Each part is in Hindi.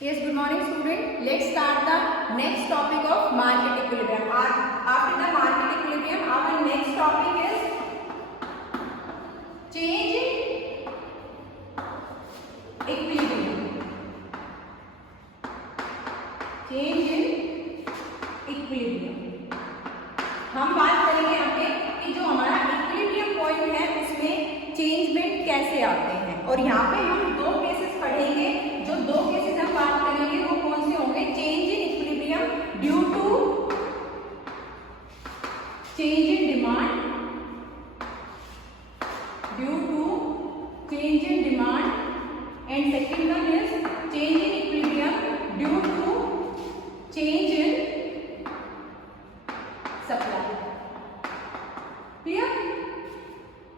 Yes, good morning student. Let's start the next topic of market equilibrium. After the market equilibrium, our next topic is change in equilibrium. Change in equilibrium. हम बात करेंगे यहाँ पे कि जो हमारा इक्विलिब्रियम पॉइंट है उसमें चेंजमेंट कैसे आते हैं, और यहाँ पे हम दो केसेस पढ़ेंगे. जो दो केसेस हम बात करेंगे वो कौन से होंगे? Change in equilibrium due to change in demand, due to change in demand, and second one is change in equilibrium due to change in supply. Clear?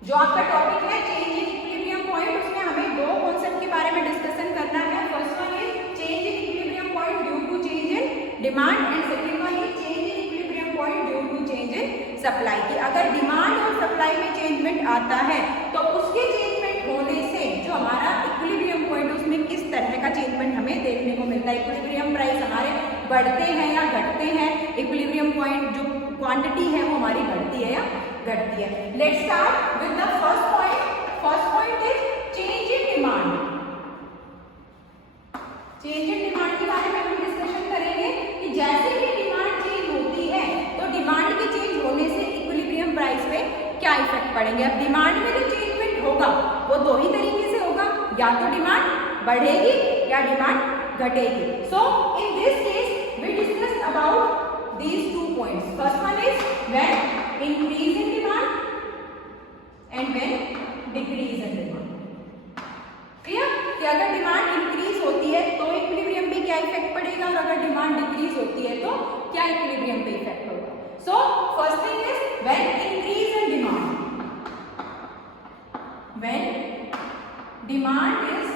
जो आपका टॉपिक है चेंज इन इक्विलिब्रियम पॉइंट, उसमें हमें दो कॉन्सेप्ट के बारे में डिस्कशन करना है. First one is change in equilibrium point due to change in demand, and second one is change in equilibrium point due to change in supply. की अगर डिमांड और सप्लाई में चेंजमेंट आता है तो उसके चेंजमेंट होने से जो हमारा इक्विलिब्रियम पॉइंट उसमें किस तरह का चेंजमेंट हमें देखने को मिलता है. इक्विलिब्रियम प्राइस हमारे बढ़ते हैं या घटते हैं, इक्विलिब्रियम पॉइंट जो क्वांटिटी है वो हमारी बढ़ती है या घटती है. Let's start with the first point. First point is change in demand. Change in demand के बारे में हम डिस्कशन करेंगे कि जैसे ही डिमांड चेंज होती है तो डिमांड के चेंज होने से इक्विलिब्रियम प्राइस पे क्या इफेक्ट पड़ेंगे. अब डिमांड में जो चेंजमेंट होगा वो दो ही तरीके से होगा, या तो डिमांड बढ़ेगी या डिमांड घटेगी. So in this case we discuss about these two points. First one is when increase in demand and when decrease in demand. Clear? कि अगर डिमांड इंक्रीज होती है तो इक्विलिब्रियम पे क्या इफेक्ट पड़ेगा, और अगर डिमांड डिक्रीज होती है तो क्या इक्विलिब्रियम पे इफेक्ट होगा. So first thing is when increase in demand. When demand is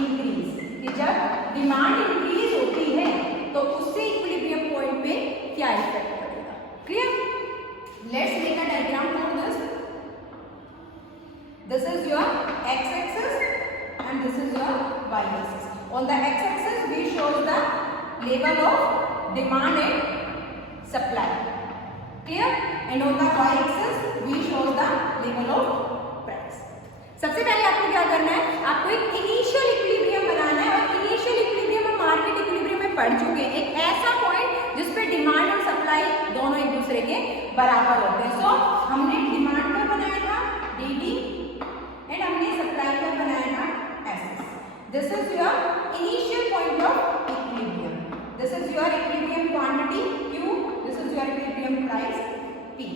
increase, कि जब डिमांड इंक्रीज होती है तो उससे इक्विलिब्रियम पॉइंट पे क्या इफेक्ट पड़ेगा. Clear? Let's make a diagram for this. This is your X axis and this is your Y axis. On the X axis we show the level of demand and supply. Clear? And on the Y axis we show the level of price. सबसे पहले आपको क्या करना है, आपको एक इनिशियल इक्विलिब्रियम बनाना है, और इनिशियल इक्विलिब्रियम हम मार्केट इक्विलिब्रियम में पढ़ चुके हैं. एक ऐसा पॉइंट जिसपे डिमांड और सप्लाई दोनों एक दूसरे के बराबर होते हैं. सो हमने डिमांड पर बनाया था dt एंड हमने सप्लाई पर बनाया था ss. This is your initial point of equilibrium. This is your equilibrium quantity q, this is your equilibrium price p.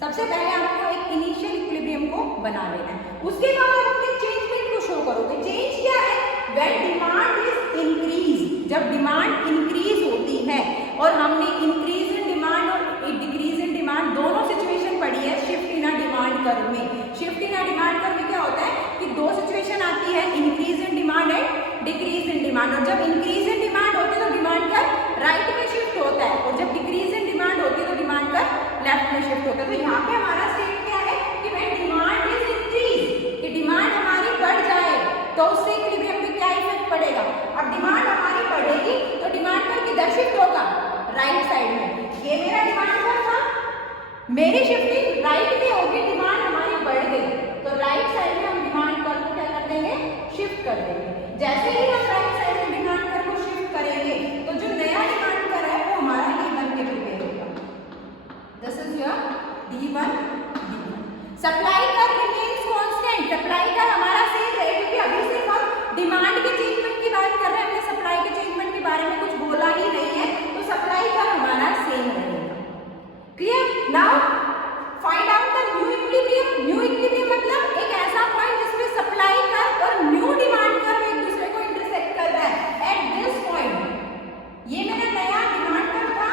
सबसे पहले आपको एक इनिशियल इक्विलिब्रियम को बना लेना है. उसके बाद आप अपने चेंजमेंट को शो करोगे. चेंज क्या है? When demand is increase. जब डिमांड इंक्रीज होती है, और हमने इंक्रीज इन डिमांड और डिक्रीज इन डिमांड दोनों सिचुएशन पढ़ी है शिफ्ट इन डिमांड कर्व में. शिफ्ट इन डिमांड कर्व में क्या होता है कि दो सिचुएशन आती है, increase in demand and decrease in demand. और जब इंक्रीज इन डिमांड होती है तो डिमांड का राइट में शिफ्ट होता है, और जब डिक्रीज इन डिमांड होती है तो डिमांड का लेफ्ट में शिफ्ट होता है. तो यहाँ पे हमारा स्टेट क्या है कि व्हेन डिमांड इज इंक्रीज, कि डिमांड हमारी बढ़ जाए तो उससे इक्विलिब्रियम पे क्या इफेक्ट पड़ेगा. अब डिमांड हमारी बढ़ेगी तो डिमांड पर किधर शिफ्ट होगा? राइट साइड में. ये मेरा डिमांड पर था, मेरी शिफ्टिंग राइट में होगी, डिमांड हमारी बढ़ गई तो राइट साइड में हम डिमांड पर को क्या कर देंगे? शिफ्ट कर देंगे. जैसे ही हम राइट साइड में डिमांड पर को शिफ्ट करेंगे तो जो नया डिमांड कर है वो हमारा D1 के प्रिपेयर होगा. This is your D1. Supply का रिमेन्स कांस्टेंट. सप्लाई का हमारा सेम है, क्योंकि अभी सिर्फ हम डिमांड के चेंजमेंट की बात कर रहे हैं, हमने सप्लाई के चेंजमेंट के बारे में कुछ बोला ही नहीं है, तो सप्लाई का हमारा सेम रहेगा. Clear? Now find out the new equilibrium. New equilibrium मतलब एक ऐसा पॉइंट जिसमें सप्लाई कर्व और न्यू डिमांड कर्व एक दूसरे को इंटरसेक्ट कर रहा है. एट दिस पॉइंट ये मेरा नया डिमांड कर्व था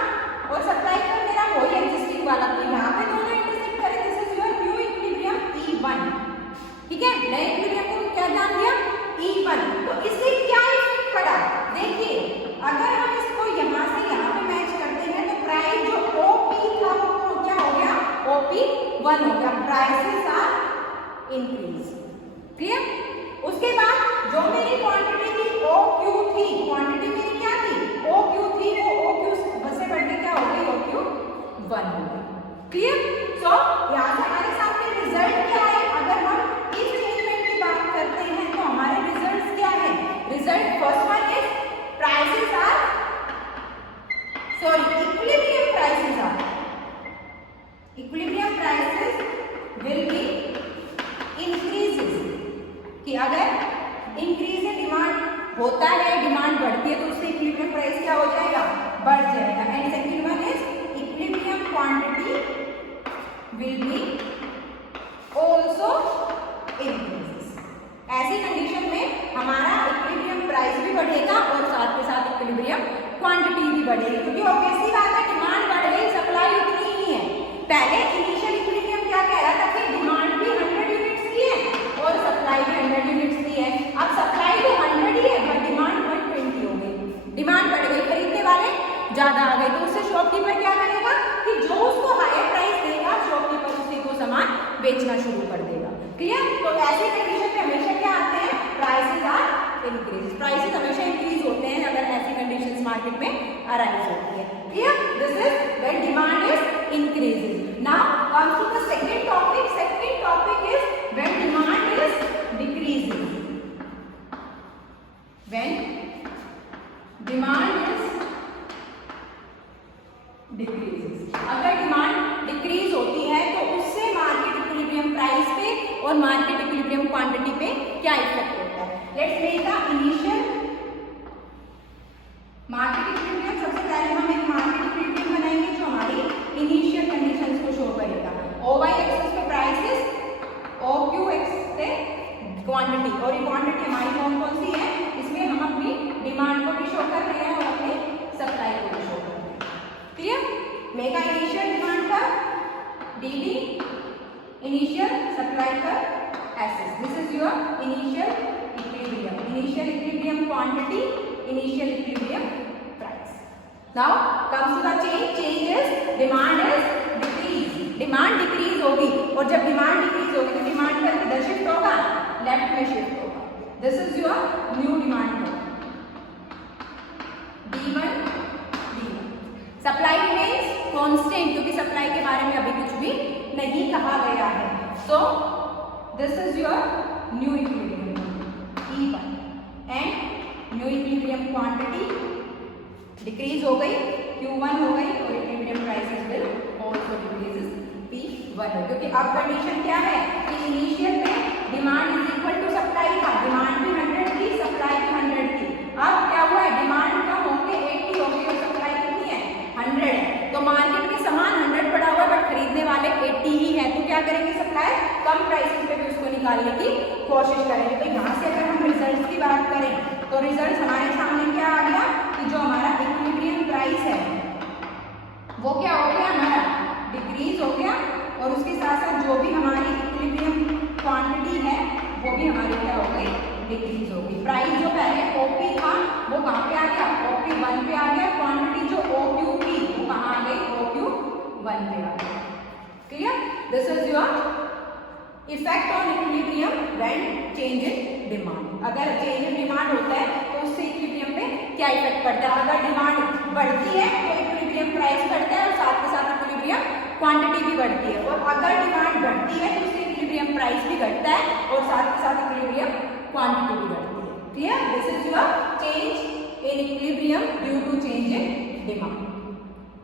और सप्लाई कर्व मेरा वही एग्जिस्टिंग वाला, तो यहाँ पे दोनों इंटरसेक्ट करें. This is your new equilibrium E1. ठीक है? नए इक्विलिब्रियम को क्या नाम दिया? E1. तो इससे क्या इफेक्ट पड़ा? देखिए, अगर हम इसको यहाँ से यहाँ पे मैच करते हैं तो प्राइस जो OP था वो क्या हो गया? OP1 हो गया. Prices are increase. क्लियर? उसके बाद जो मेरी क्वांटिटी थी OQ थी, क्वांटिटी मेरी क्या थी OQ थी, वो OQ से बढ़ के क्या हो गई OQ1 हो गई। क्लियर? सो यहाँ से हमारे सामने रिजल्ट क्या है? अगर हम इस चेंजमेंट की बात करते हैं तो हमारे रिजल्ट्स क्या है? Result first one is prices are equilibrium prices will be increases, कि अगर इंक्रीज इन डिमांड होता है, डिमांड बढ़ती है तो उससे इक्विलिब्रियम प्राइस क्या हो जाएगा? बढ़ जाएगा। And second one is equilibrium quantity will be also increases. ऐसी कंडीशन में हमारा इक्विलिब्रियम प्राइस भी बढ़ेगा और साथ के साथ इक्विलिब्रियम क्वांटिटी भी बढ़ेगी, क्योंकि ऑब्वियसली बात है डिमांड बढ़ गई, सप्लाई उतनी ही है। पहले इनिशियल इक्विलिब्रियम क्या कह रहा था कि डिमांड भी 100 यूनिट्स की है और सप्लाई भी 100 यूनिट्स की है। अब सप्लाई तो 100 ही है बट डिमांड 120 हो गई, डिमांड बढ़ गई, खरीदने वाले ज्यादा आ गए, तो उससे शॉपकीपर क्या करेगा कि जो उसको हायर प्राइस देगा शॉपकीपर उसी को सामान बेचना शुरू कर देगा। क्लियर? तो ऐसी कंडीशन में हमेशा क्या आते हैं? प्राइसेस आर इंक्रीज, प्राइसेस हमेशा इंक्रीज होते हैं अगर ऐसी कंडीशंस मार्केट में अराइज होती है। Clear? This is when demand is increasing. Now comes to the second topic is when demand is decreasing. When demand is decreases, अगर डिमांड डिक्रीज होती है तो उससे मार्केट इक्विलिब्रियम प्राइस पे और मार्केट इक्विलिब्रियम क्वांटिटी पे क्या इफेक्ट होता है? Let's make the initial market equilibrium. सबसे पहले हम एक मार्केट इक्विलिब्रियम बनाएंगे जो हमारी इनिशियल कंडीशंस को शो करेगा। OY एक्सिस पे प्राइसेस, OQ एक्सिस पे क्वांटिटी, और ये क्वांटिटी हमारी कौन कौन सी है? इसमें हम अपनी डिमांड को भी शो कर रहे हैं और अपनी सप्लाई को भी शो कर रहे हैं। क्लियर? मेगा इनिशियल डिमांड पर DD, इनिशियल सप्लाई पर SS। This is your initial equilibrium quantity, initial equilibrium price. Now comes to the change is demand is decrease. Demand decrease होगी और जब डिमांड डिक्रीज होगी तो डिमांड का किधर शिफ्ट होगा? लेफ्ट में शिफ्ट होगा। This is your new demand D1। Supply remains constant, क्योंकि सप्लाई के बारे में अभी कुछ भी नहीं कहा गया है। So this is your new equilibrium E1 and new equilibrium quantity decrease हो गई, Q1 हो गई, और equilibrium prices will also decrease P1 हो, क्योंकि अब कंडीशन क्या है कि इनिशियल में demand is equal to supply था, डिमांड भी 100 थी, सप्लाई भी 100 थी। अब क्या हुआ है? डिमांड कम होकर 80 हो गई और सप्लाई कितनी है? 100 है। तो मार्केट में सामान 100 पड़ा हुआ है बट खरीदने वाले 80 ही है, तो क्या करेंगे? सप्लाई कम प्राइसेस पे भी उसको निकालने की कोशिश करेंगे। तो यहाँ से अगर हम रिजल्ट्स की बात करें तो रिजल्ट हमारे सामने क्या आ गया कि जो हमारा इक्विलिब्रियम प्राइस है वो क्या हो गया? हमारा डिक्रीज हो गया, और उसके साथ साथ जो भी हमारी इक्विलिब्रियम क्वांटिटी है वो भी हमारी क्या हो गई? डिक्रीज हो गई। प्राइस जो पहले OP था वो कहाँ पे आ गया? OP1 पे आ गया। क्वांटिटी जो OQ थी वो कहाँ आ गई? OQ1 पे आ गई। Clear? This is your effect on equilibrium when change in demand. अगर चेंज इन डिमांड होता है तो उससे इक्विलिब्रियम पे क्या इफेक्ट पड़ता है? अगर डिमांड बढ़ती है तो इक्विलिब्रियम प्राइस बढ़ता है और साथ के साथ इक्विलिब्रियम क्वांटिटी भी बढ़ती है, और अगर डिमांड बढ़ती है तो उससे इक्विलिब्रियम प्राइस भी घटता है और साथ के साथ इक्विलिब्रियम क्वांटिटी भी बढ़ती है। Clear? This is your change in equilibrium due to change in demand.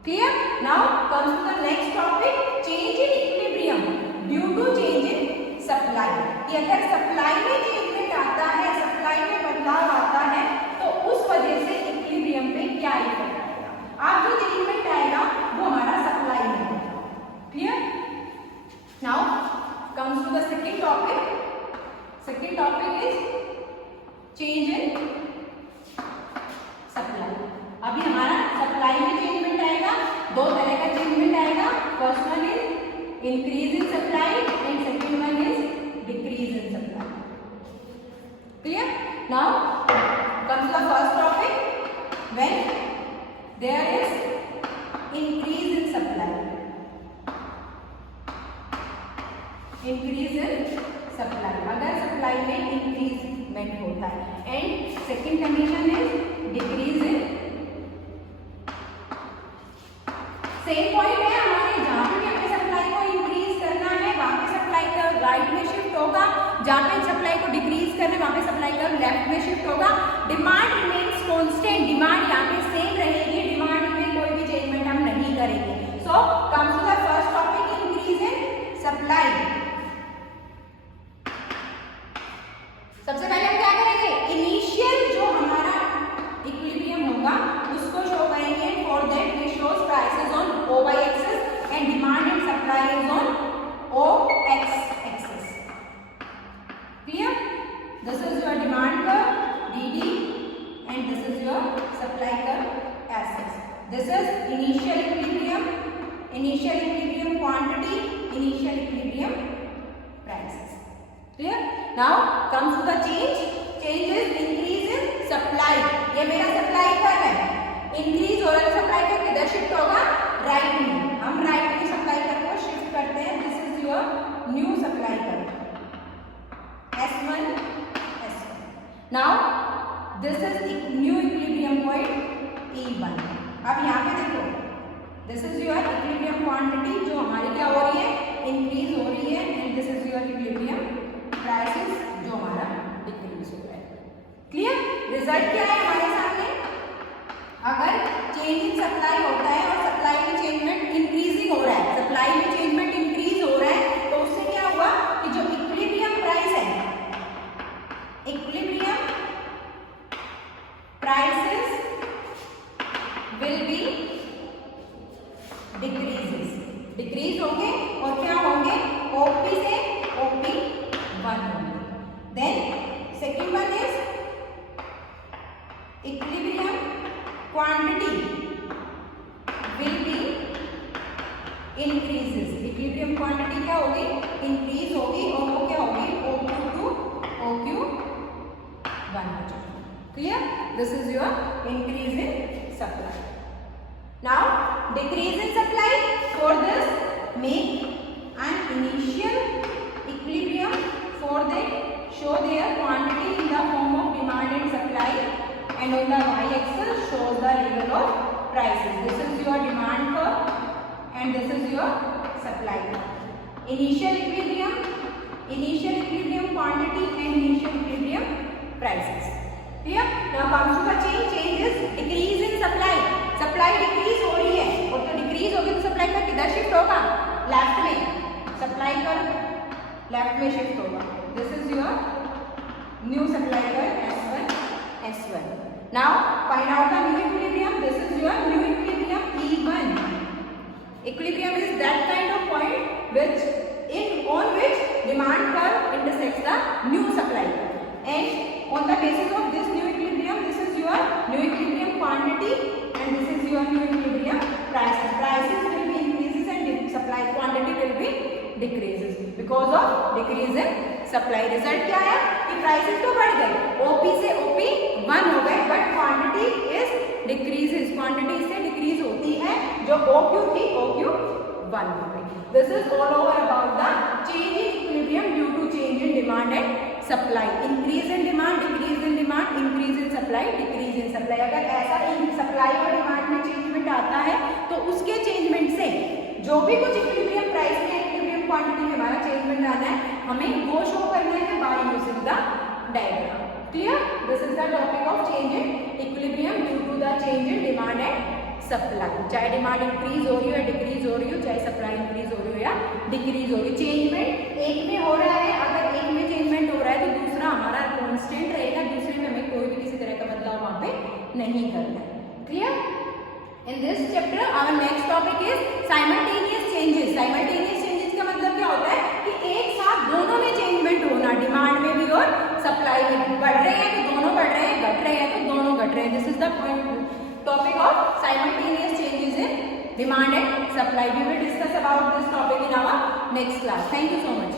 Clear? Now comes to the next topic, change in equilibrium due to change in supply. कि अगर सप्लाई में चेंजमेंट आता है, सप्लाई में बदलाव आता है तो उस वजह से इक्विलिब्रियम पे क्या इफेक्ट आएगा? अब जो चेंजमेंट आएगा वो हमारा सप्लाई में आएगा। Clear? Now comes to the second topic is change in supply. अभी हमारा सप्लाई में चेंजमेंट आएगा, दो तरह का चेंजमेंट आएगा। First one is increase in supply and second one is decrease in supply. Clear? Now comes the first topic, when there is increase in supply. Increase in supply, अगर सप्लाई में इंक्रीजमेंट होता है। And second condition is decrease in, same point है हमारे, जहाँ पे हमें सप्लाई को इंक्रीज करना है वहाँ पे सप्लाई कर्व राइट में शिफ्ट होगा, जहाँ पे सप्लाई को डिक्रीज करना है वहाँ पे सप्लाई कर्व लेफ्ट में शिफ्ट होगा। डिमांड रिमेन्स कांस्टेंट, डिमांड यहाँ पे सेम रहेगी, डिमांड में कोई भी चेंजमेंट हम नहीं करेंगे। So comes to the first topic, increase in supply. सबसे पहले हम क्या करेंगे, इनिशियल जो हमारा इक्विलिब्रियम होगा उसको शो करेंगे। For that we shows prices on O Y axis and demand and supply is on O X axis. Clear? This is your demand curve dd and this is your supply curve SS. This is initial equilibrium quantity, initial equilibrium prices. Clear? Now comes to the change. Change is increase in supply. ये मेरा supply curve है, increase हो रहा है, supply curve किधर shift होगा, right में। हम right में supply curve को shift करते हैं। This is your new supply curve S1 S1. Now this is new equilibrium point E1. अब यहाँ पे देखो, this is your equilibrium quantity जो हमारी क्या हो रही है, increase हो रही है, and this is your equilibrium prices जो हमारा decrease हो रहा है। Clear? Result क्या है हमारे सामने, अगर change in supply होता है और supply में changement increasing हो रहा है, supply में changement increase हो रहा है, तो उससे क्या हुआ कि जो equilibrium price है, equilibrium prices will be decreases, decrease होंगे और क्या होंगे, OP से OP1 होंगे। Then second one is equilibrium quantity will be increases, equilibrium quantity क्या होगी, increase होगी और वो क्या होगी, OQ to OQ1 हो जाएगी। Clear? This is your increase in supply. Now decrease in supply, for this make an initial equilibrium, for that show their quantity in the form of demand and supply, and on the y-axis shows the level of prices. This is your demand curve and this is your supply curve. Initial equilibrium quantity and initial equilibrium prices. Clear? Now comes to the change. Change is decrease in supply. Supply decrease हो रही है, और तो decrease होगी तो supply का किधर shift होगा, left में, supply का left में shift होगा। This is your new supply curve S1 S1. Now find out the new equilibrium. This is your new equilibrium E1. Equilibrium is that kind of point on which demand curve intersects the new supply curve, and on the basis of this new equilibrium, this is your new equilibrium quantity and this is your new equilibrium prices. Prices will be increases and supply quantity will be decreases because of decrease in supply. Result क्या है कि prices तो बढ़ गए, OP से OP1 हो गए, but quantity is decreases, quantity से decrease होती है, जो OQ थी OQ1 हो गई। This is all over about the change in equilibrium due to change in demand and supply. Increase in demand, decrease in demand, increase in supply, decrease in supply. अगर ऐसा supply और demand में changement आता है तो उसके changement से जो भी कुछ equilibrium price में equilibrium quantity में हमारा changement आना है, हमें वो show करना है by using the diagram. Clear? This is the topic of change in equilibrium due to the change in demand and supply. चाहे डिमांड इंक्रीज हो रही हो या डिक्रीज हो रही हो, चाहे सप्लाई इंक्रीज हो रही हो या डिक्रीज हो रही हो, चेंजमेंट एक में हो रहा है, अगर एक में चेंजमेंट हो रहा है तो दूसरा हमारा कांस्टेंट रहेगा, दूसरे में हमें कोई भी किसी तरह का बदलाव वहां पे नहीं करना है। Clear? In this chapter our next topic is simultaneous changes. Simultaneous changes का मतलब क्या होता है कि एक साथ दोनों में चेंजमेंट होना, डिमांड में भी और सप्लाई में भी। बढ़ रहे हैं तो दोनों बढ़ रहे हैं, घट रहे हैं तो दोनों घट रहे हैं। This is the topic of simultaneous changes in demand and supply. We will discuss about this topic in our next class. Thank you so much.